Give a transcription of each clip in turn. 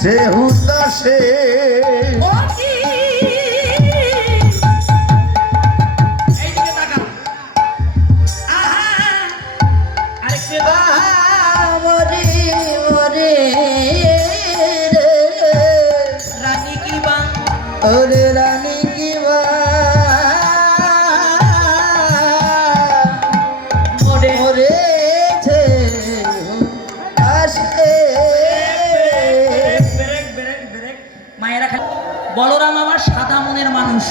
যে হুতাশে ওরে রানী কি মরেছে আসে মায়েরা খালি বলরাম আমার সাদা মনের মানুষ,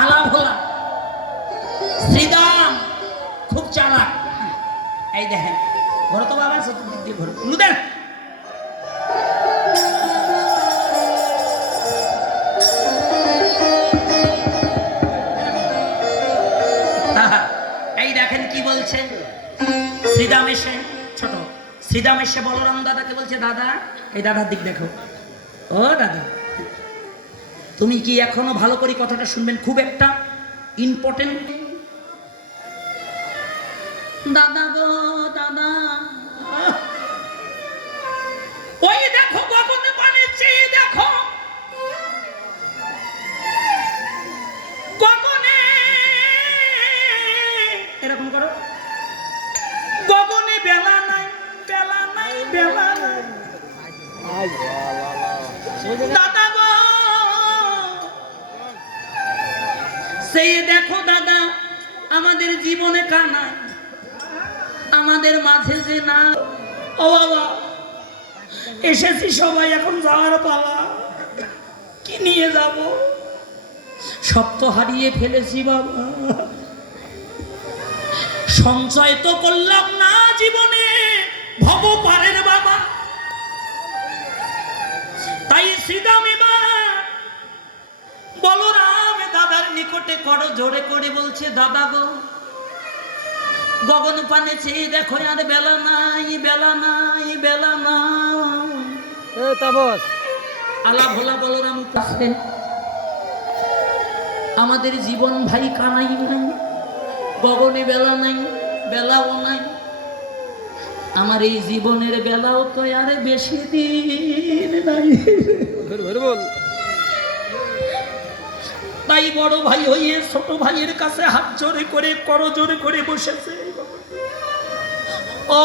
আলা ভোলা। শ্রীদাম খুব চালাক। এই দেখেন ঘরে তো বাবা চতুর্দিক দিয়ে ঘরে দেন। এই দেখেন কি বলছে শ্রীদাম এসে, ছোট শ্রীদাম এসে বলরাম দাদাকে বলছে, দাদা এই দাদার দিক দেখো, ও দাদা তুমি কি এখনো ভালো করে কথাটা শুনবেন, খুব একটা ইম্পর্টেন্ট। দাদা গো দাদা, ওই দেখো গগনে পানে চেয়ে দেখো, গগনে এরকম করো, গগনে বেলা নাই বেলা নাই বেলা নাই। দাদা গো সেই দেখো দাদা আমাদের জীবনে কানা, আমাদের মাঝে যে না। ও বাবা এসেছি সবাই, এখন যাওয়ার পালা, কি নিয়ে যাব, সব তো হারিয়ে ফেলেছি বাবা, সঞ্চয় তো করলাম না জীবনে ভব পারের বাবা। তাই শ্রীদাম এবার বলরাম দাদার নিকটে করো জোরে করে বলছে, দাদা গো গগন পানে চেয়ে দেখো আর বেলা নাই বেলা নাই বেলা নাই। আলা ভোলা বলরাম কাছে আমাদের জীবন ভাই কানাই নাই, গগনে বেলা নাই বেলাও নাই, আমার এই জীবনের বেলাও তো আর বেশি দিন নাই। তাই বড় ভাই হইয়ে ছোট ভাইয়ের কাছে হাত জোরে করে করো জোরে করে বসেছে। ও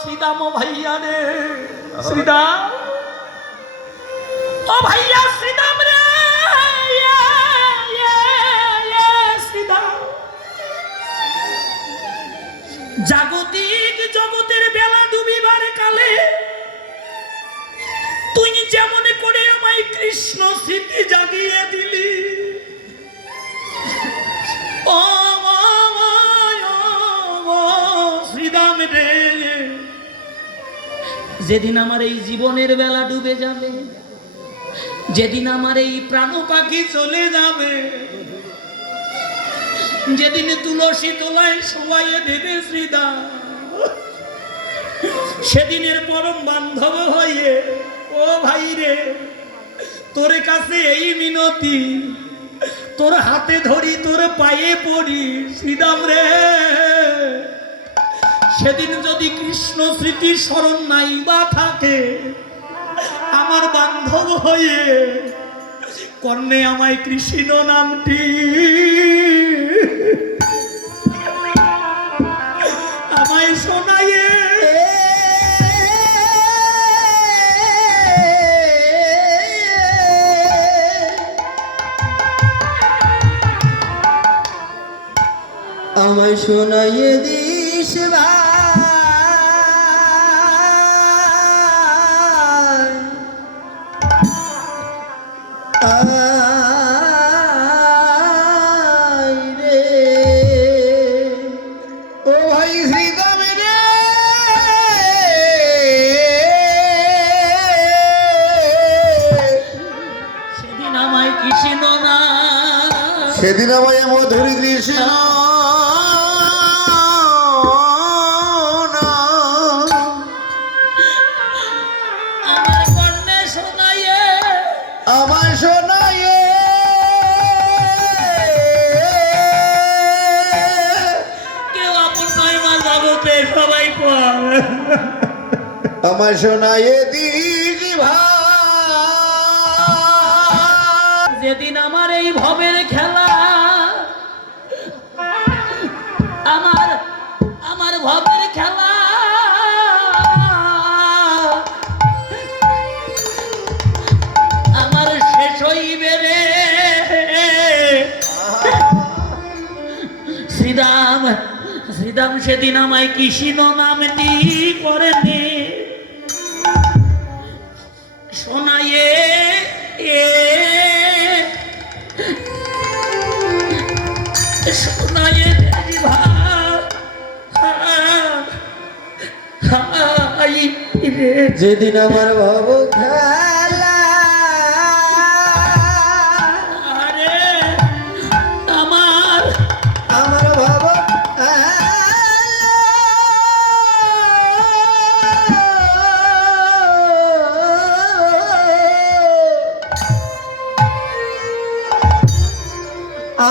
শ্রীদাম ভাইয়া রে, শ্রীদাম ও ভাইয়া শ্রীদাম রে, শ্রীদাম জাগতিক জগতের বেলা ডুবিবার কালে তুই যেমন করে আমায় কৃষ্ণ স্মৃতি জাগিয়ে দিলি, ও শ্রীদাম রে, যেদিন আমার এই জীবনের বেলা ডুবে যাবে, যেদিন আমার এই প্রাণ পাখি চলে যাবে, যেদিন তুলসী তোলায় সবাই দেবে শ্রীদাম, সেদিনের পরম বান্ধব হয়ে ও ভাই রে তোর কাছে এই মিনতি, তোর হাতে ধরি তোর পায়ে পড়ি শ্রীদাম রে, সেদিন যদি কৃষ্ণ স্মৃতি স্মরণ নাই বা থাকে, আমার বান্ধব হয়ে কর্ণে আমায় কৃষ্ণ নামটি আমায় শোনায়ে আমায় শোনাইয়ে দিস ভাই, রে ও ভাই শ্রীদাম রে, সেদিন আমায় কৃষ্ণ না, সেদিন আমায় মধুর কৃষ্ণ আমার কর্ণে শোনায়ে, আমার শোনাইয়ে কেউ আপন নয় মা জগতে সবাই পর। আমার শোনায়ে দিস ভাই। যেদিন আমার এই ভবের খেলা, আমার আমার ভবের খেলা, আমার শেষ হইবে রে শ্রীরাম। শ্রীরাম সেদিন আমায় কৃষ্ণ নামটি করেনি শোনায়ে শোনায়ে ভাই রে। যেদিন আমার ভব খেলা, আরে আমার আমার ভব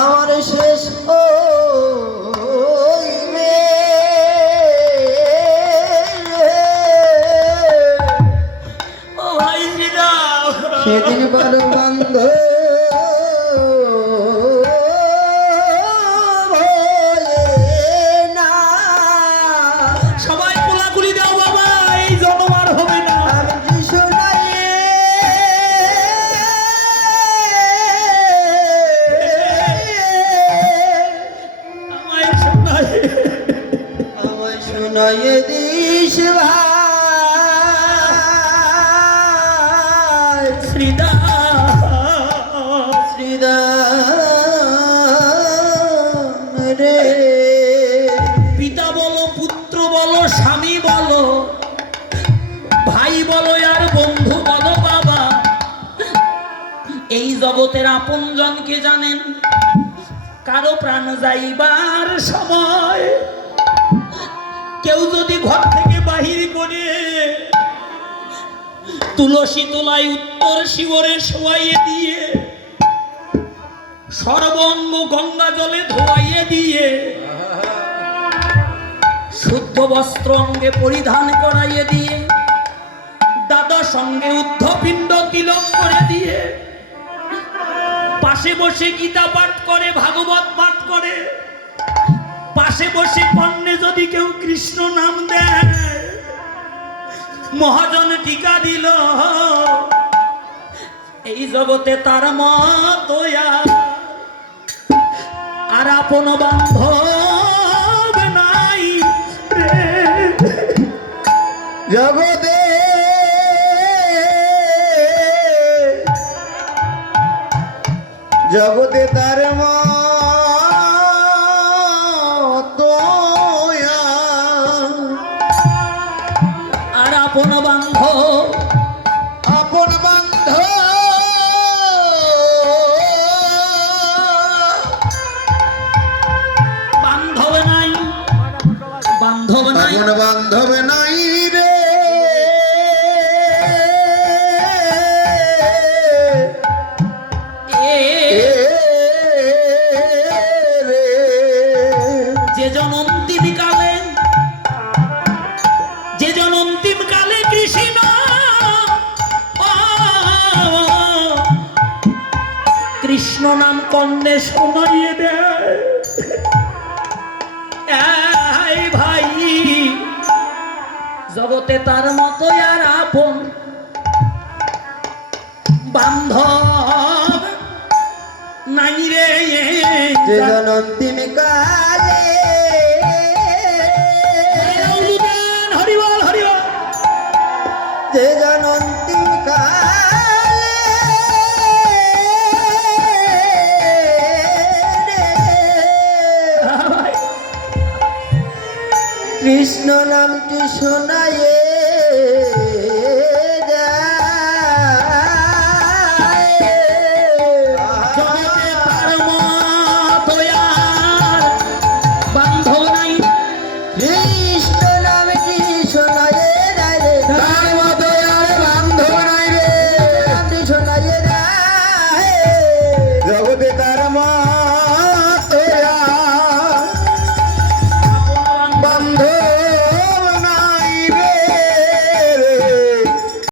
আমার শেষ হইবে। ও ভাই শ্রীরাম, সেদিন বড় বন্ধ না, সবাই কোলাকুলি দাও বাবা, এই জন্ম আর হবে না। আমি কি শোনায়ে আমায় শোনায়, আমায় শোনায়ে দিস ভাই। শ্রীরাম শ্রীরাম রে। পিতা বলো, পুত্র বলো, স্বামী বলো, ভাই বলো আর বন্ধু বলো বাবা, এই জগতের আপনজনকে জানেন। কারো প্রাণ যাইবার সময় কেউ যদি ঘর থেকে বাহির করে তুলসী তলায় উত্তর শিবরে শোয়াইয়ে দিয়ে, সর্বঙ্গ গঙ্গা জলে ধোয়াইয়ে দিয়ে, শুদ্ধ বস্ত্র অঙ্গে পরিধান করাইয়ে দিয়ে, দাদা সঙ্গে উদ্ধপিণ্ড তিলক করে দিয়ে, পাশে বসে গীতা পাঠ করে, ভাগবত পাঠ করে, পাশে বসে কর্ণে যদি কেউ কৃষ্ণ নাম দেয়, মহাজন টিকা দিল, এই জগতে তার মত আর আপন বান্ধব নাই রে। জগতে জগতে তার মতো আর আপন বান্ধব, আপন বান্ধব বান্ধব নাই, বান্ধব নাই, আপন বান্ধব নাই রে। এ রে যে জন অন্তিম কালে, যে জন অন্তিম কালে কৃষ্ণ কৃষ্ণ নাম কর্ণে শোনাইয়ে দেয়। এই ভাই জগতে তার মতো আর আপন বান্ধব নাই রে। যে জন অন্তিম কালে হরিবল হরিবল, যে জন অন্তিম কৃষ্ণ নামটি শোনায়